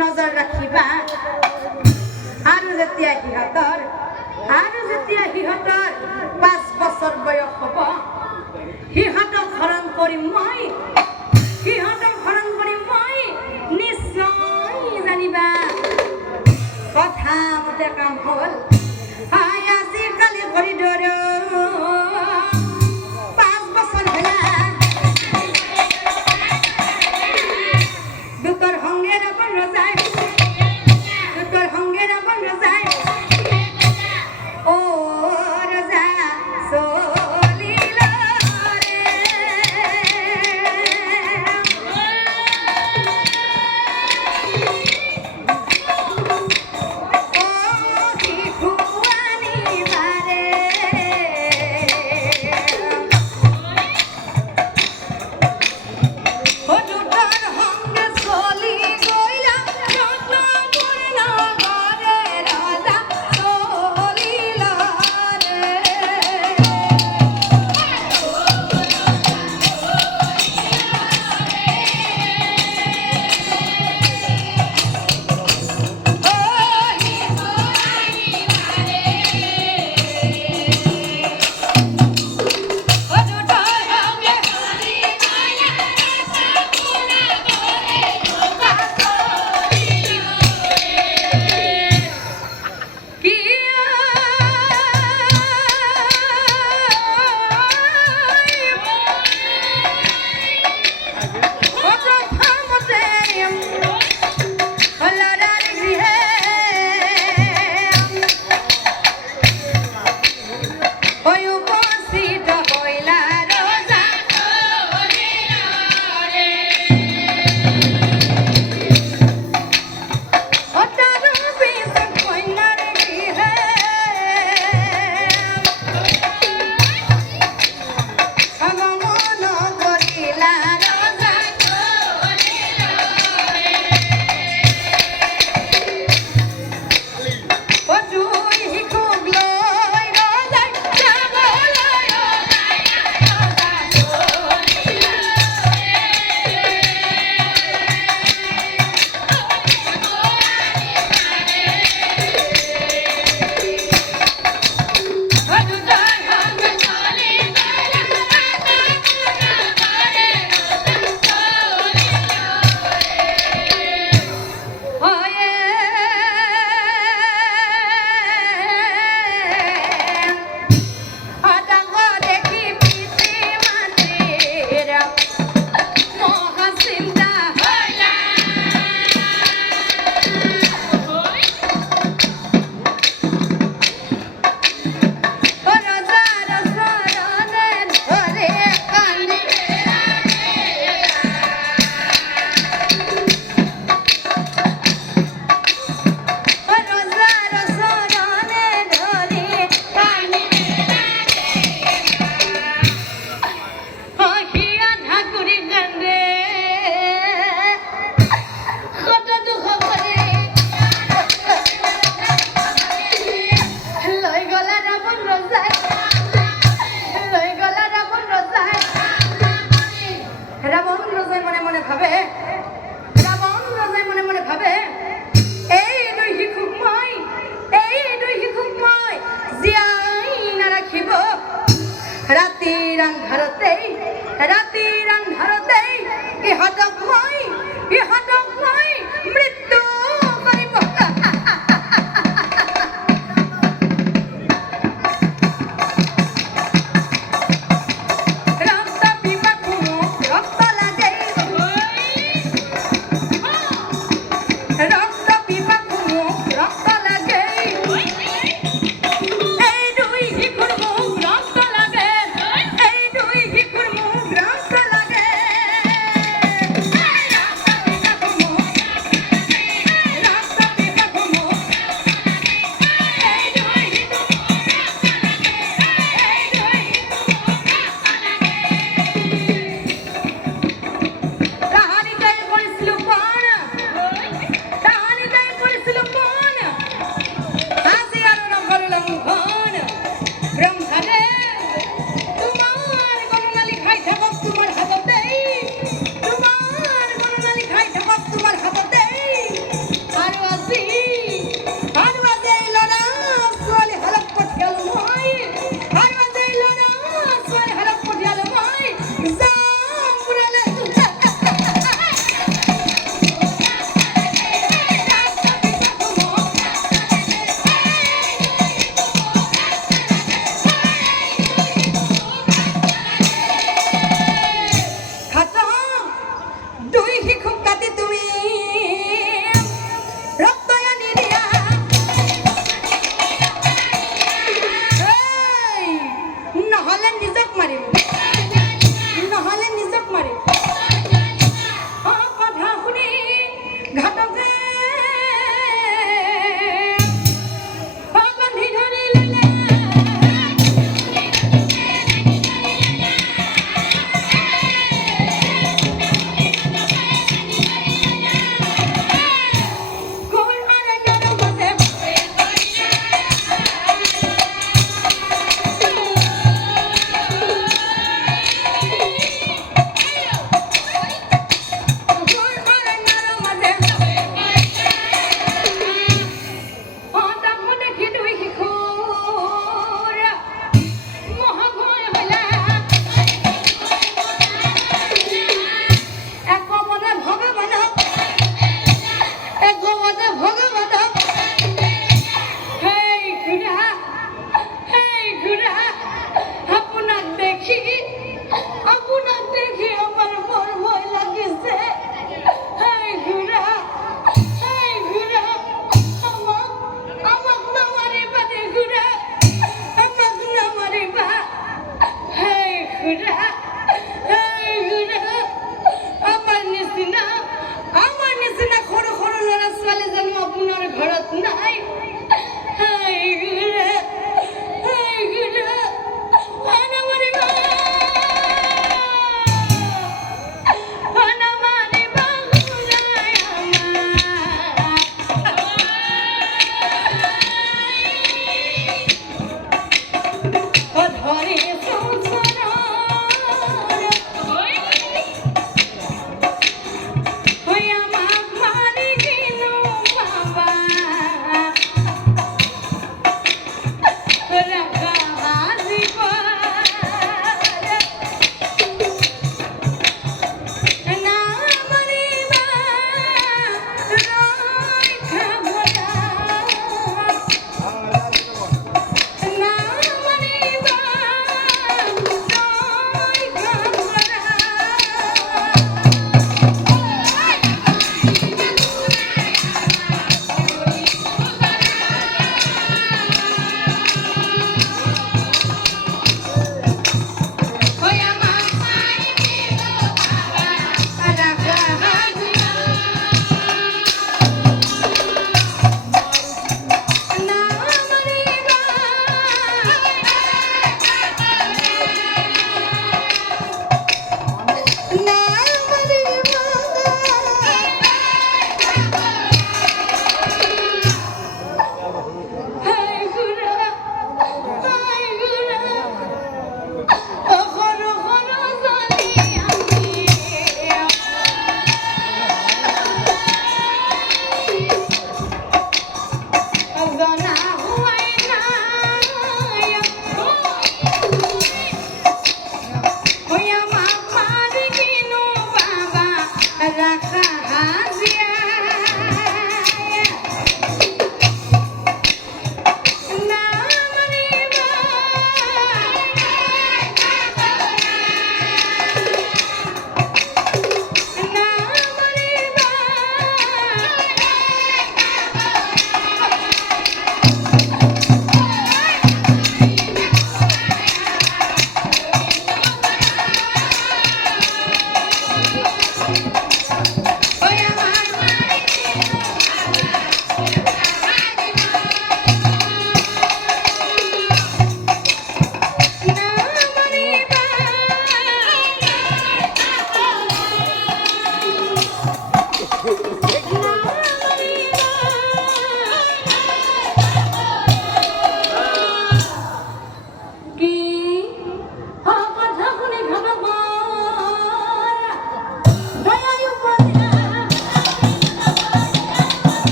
নজর রাখিবা আৰু যেতিয়া সিহঁতৰ 5 বছৰ বয়স হ'ব সিহঁতক হৰণ কৰিম মই নিশ্চয় জানিবা কথা মতে কাম হ'ল আজিকালি কৰিডৰ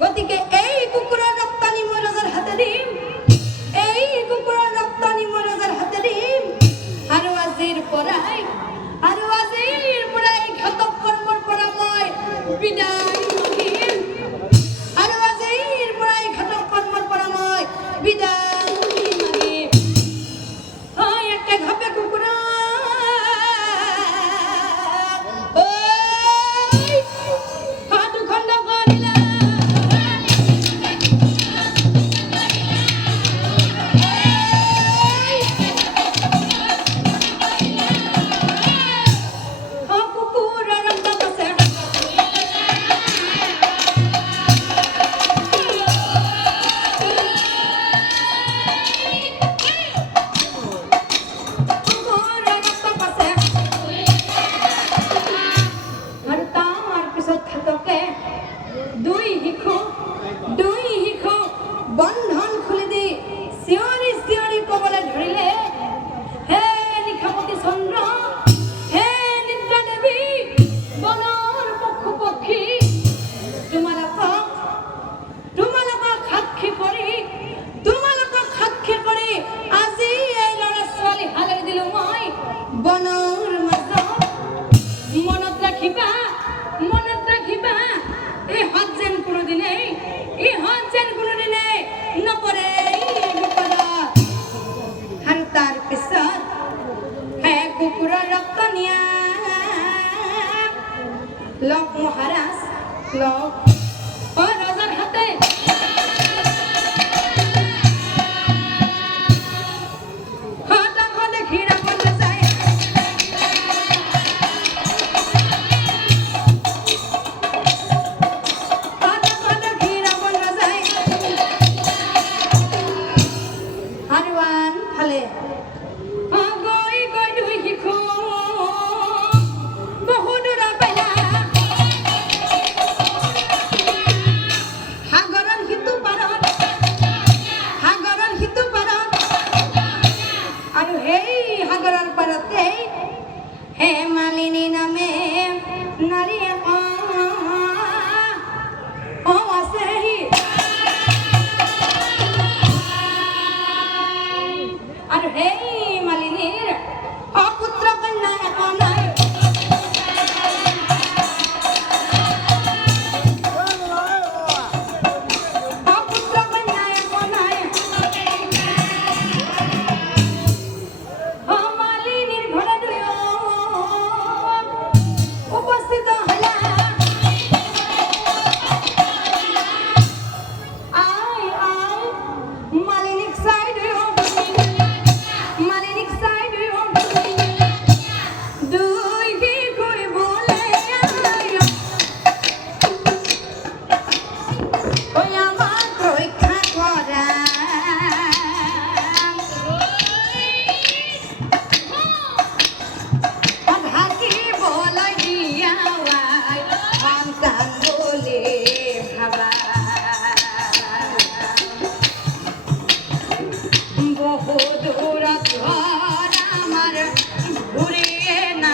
গতিকে এই কুকুরের রপ্তানি মই রজার হাতে দিম, এই কুকুরের রপ্তানি মই রজার হাতে দিম। আৰু আজিৰ পৰাই ঘাতক কৰ্মৰ পৰা মই বিদায় মাগিম, আৰু আজিৰ পৰাই ঘাতক কৰ্মৰ পৰা মই বিদায় মাগিম। একে ঘাপে কুকুৰা বন্ধন খুলি দি চিঞৰি চিঞৰি কবলৈ ধৰিলে, হে নিশাপতি চন্দ্ৰ, হে নিদ্ৰা দেৱী, বনৰ পশু পক্ষী, তোমালোকক সাক্ষী কৰি আজি এই ল'ৰা ছোৱালী হালে দিলো মই বনৰ মাজত। মনত ৰাখিবা ইহঁত যেন কোনোদিনে নপৰে বিপদত। আৰু তাৰ পিছত হে কুকুৰৰ ৰক্ত নিয়া লগ মহাৰাজ, লগ ৰজাৰ হাতে দেখি ৰাৱণ নাযায়, হে মালিনী নামে নারী আছে, আৰু সেই মালিনীৰ অপুত্ৰ কন্যা এক নাই। মালিনীক চাই দিওঁ বহুদূর ঘর আমার ঘুরিয়ে না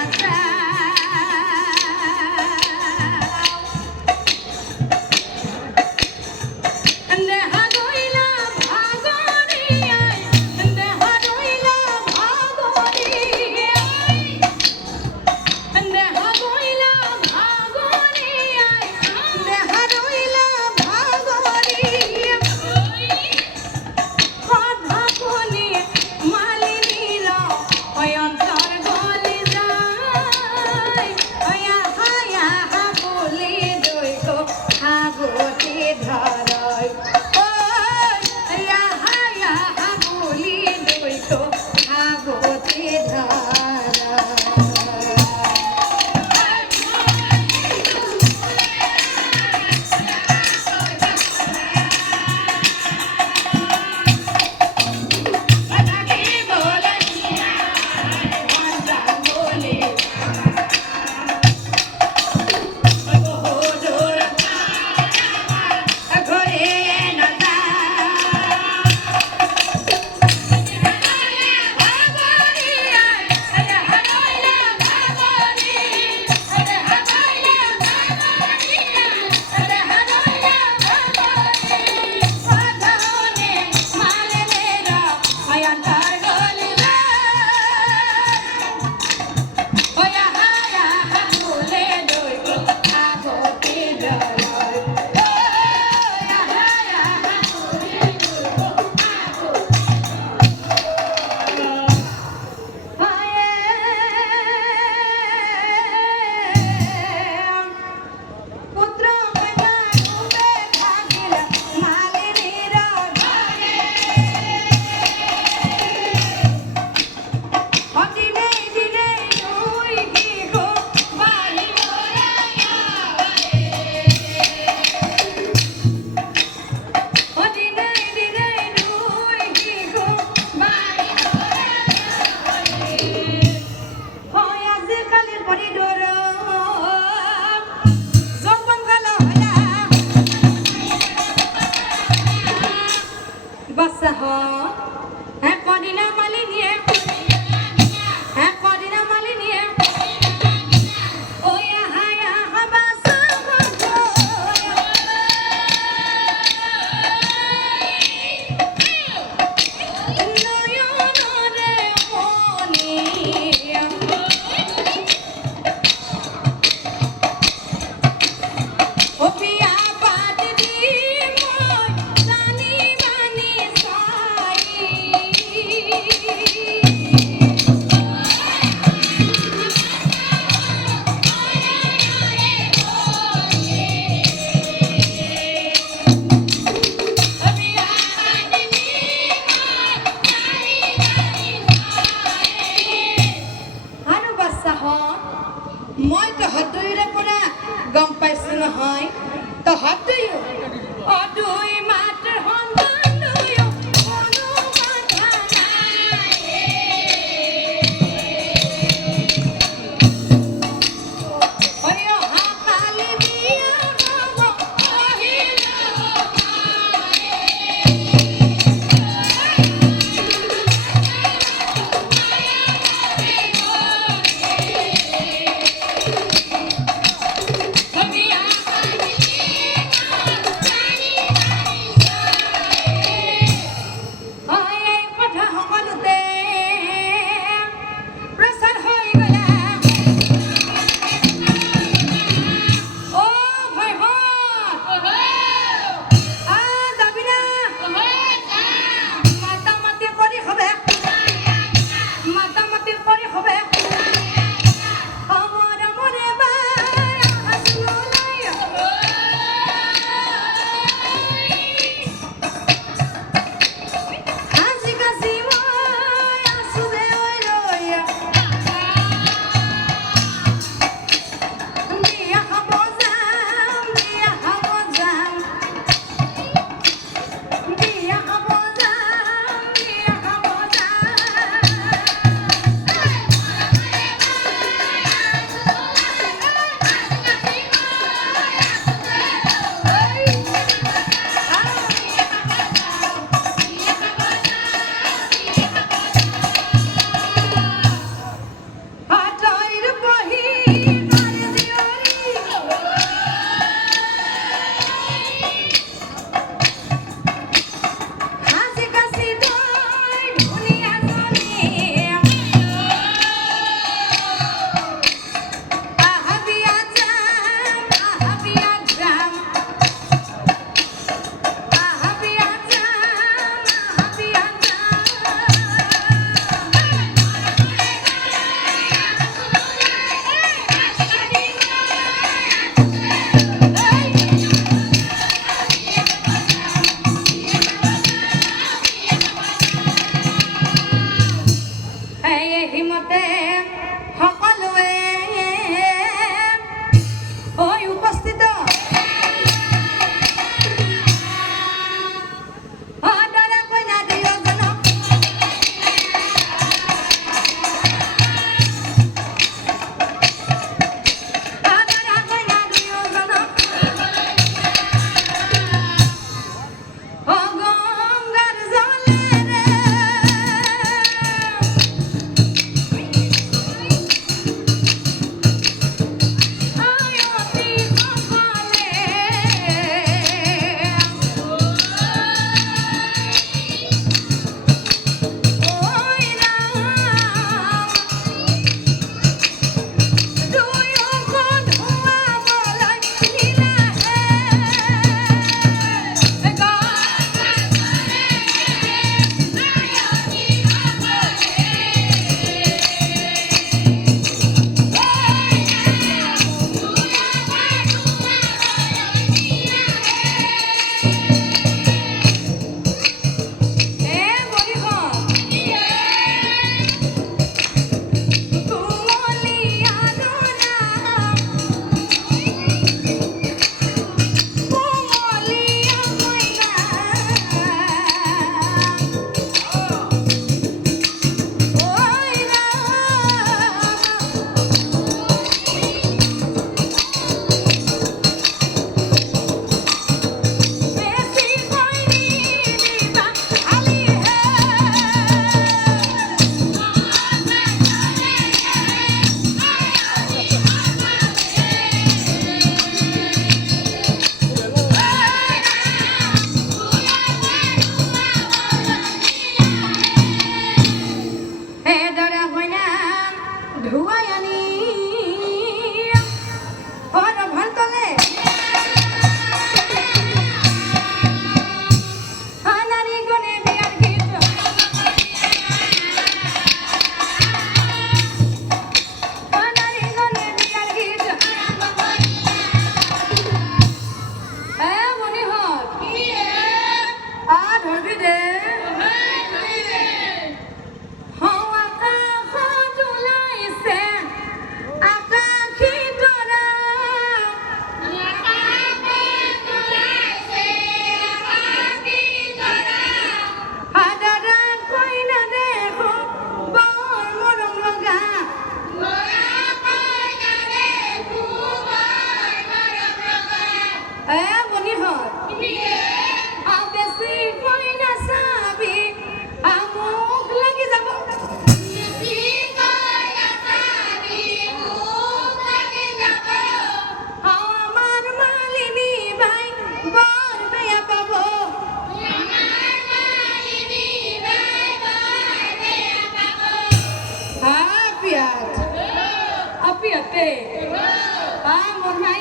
মোৰ মাই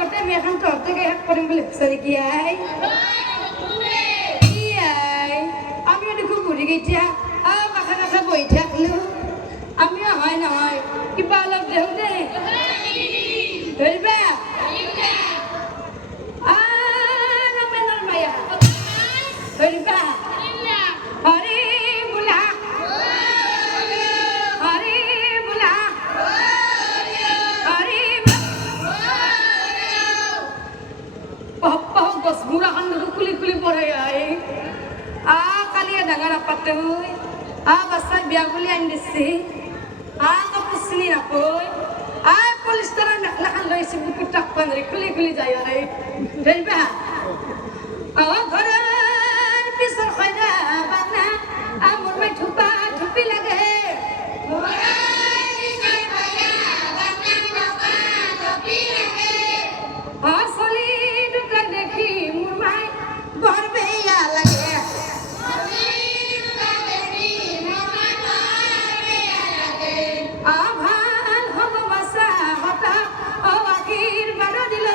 গোটেই মেখন তহঁতকে শেষ কৰিম বুলি ভাবিছে কি আই আমিও দেখো ঘূৰি এতিয়া কাষে কাষে বহি থাকলো আমিও হয় নহয় কিবা অলপ দেও দে ধৰিবা নমেনৰ মায়া ধৰিবা হৰি বোলা হৰি বোলা হৰি গছ মূৰাখন দেখো খুলি খুলি পৰে কালিয়ে ডাঙৰ আপাতে হৈ বাচ্চাই বিয়া বুলি আনি দিছে কাপোৰ চিনি নাপয় পলিষ্টাৰৰ মেখেলাখন লৈছে বুকুত টাক বান্ধি খুলি খুলি যায় আৰু ধৰিবা ঘৰৰ পিছৰ খৈৰা বানা মোৰ মাই ধুপা ধুপি লাগে চলি দুটা দেখি মোৰ মাই বৰ বেয়া লাগে ভাল হ'ব বাচা হতা আশীৰ বাৰ দিল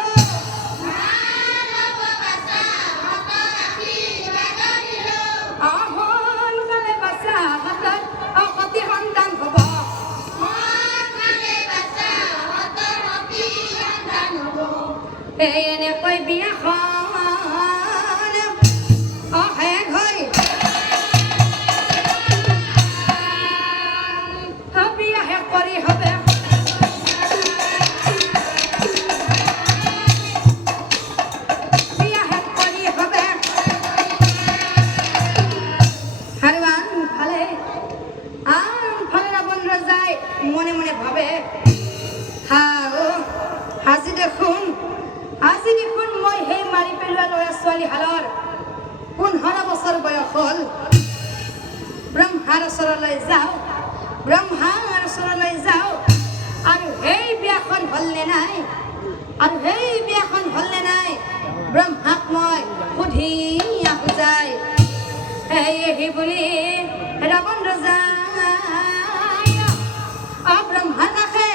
সোনকালে বাচা হাতত অতি সন্তান হ'ব এনেকৈ বিয়াখন শেষ হৈ বিয়া শেষ কৰি হবে বিয়া শেষ কৰি হবে আৰু আনফালে ৰাৱণ ৰজাই মনে মনে ভাবে আজি দেখোন মই সেই মাৰি পেলোৱা ল'ৰা ছোৱালী হালৰ 15 বছৰ বয়স হ'ল ব্ৰহ্মাৰ ওচৰলৈ যাওঁ আৰু সেই বিয়াখন হ'লনে নাই ব্ৰহ্মাক মই সুধি আহো যায় সেই বুলি ৰাৱণ ৰজা ব্ৰহ্মাৰ কাষে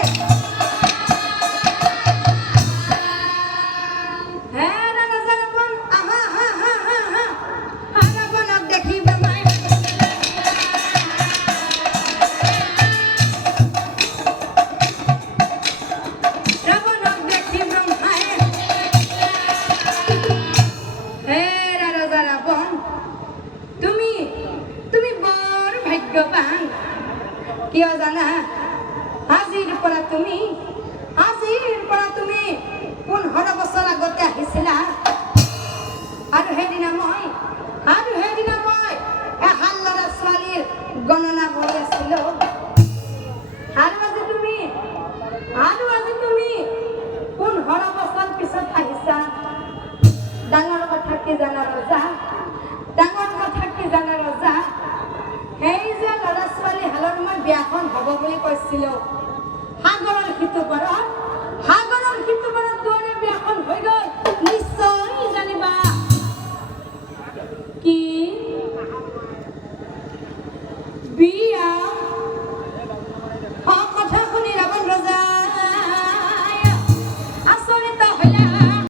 কিয় জানা আজিৰ পৰা তুমি 15 বছৰ আগতে আহিছিলা আৰু সেইদিনা মই এহাল ল'ৰা ছোৱালীৰ গণনা কৰি আছিলো আৰু আজি তুমি 15 বছৰ পিছত আহিছা ডাঙৰ কথা কি জানা ৰজা সেই যে ল'ৰা ছোৱালী হালৰ মই বিয়াখন হ'ব বুলি কৈছিলো সাগৰৰ সিটো পাৰত